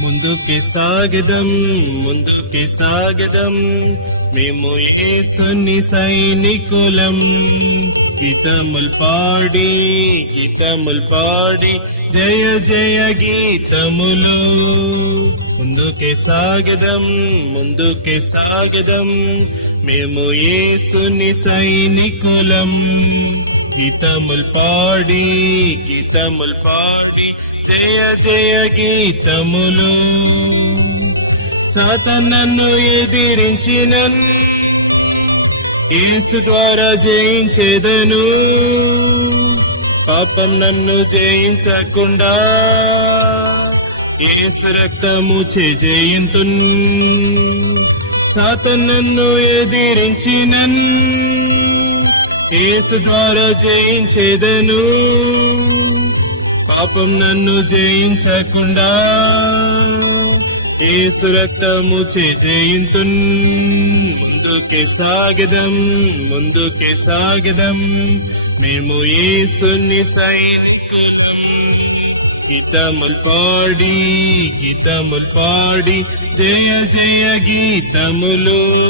ముందుకి సాగదం మేము యేసుని సైనికులం. గీతముల్ పాడి జయ జయ గీతములు. ముందుకి సాగదం మేము యేసుని సైనికులం. గీతముల్ పాడి జయ జయ గీతములు. సాతానును ఎదిరించినన్ యేసు ద్వారా జయించేదను. పాపం నన్ను జయించకుండా యేసు రక్తము చే జయింతున్. సాతానును ఎదిరించినన్ యేసు ద్వారా జయించేదను. పాపం నన్ను జయించకుండా యేసు రక్తము చే జయింతున్. ముందుకే సాగదం మేము యేసుని సైనికులం. గీతముల్ పాడి జయ జయ గీతములు.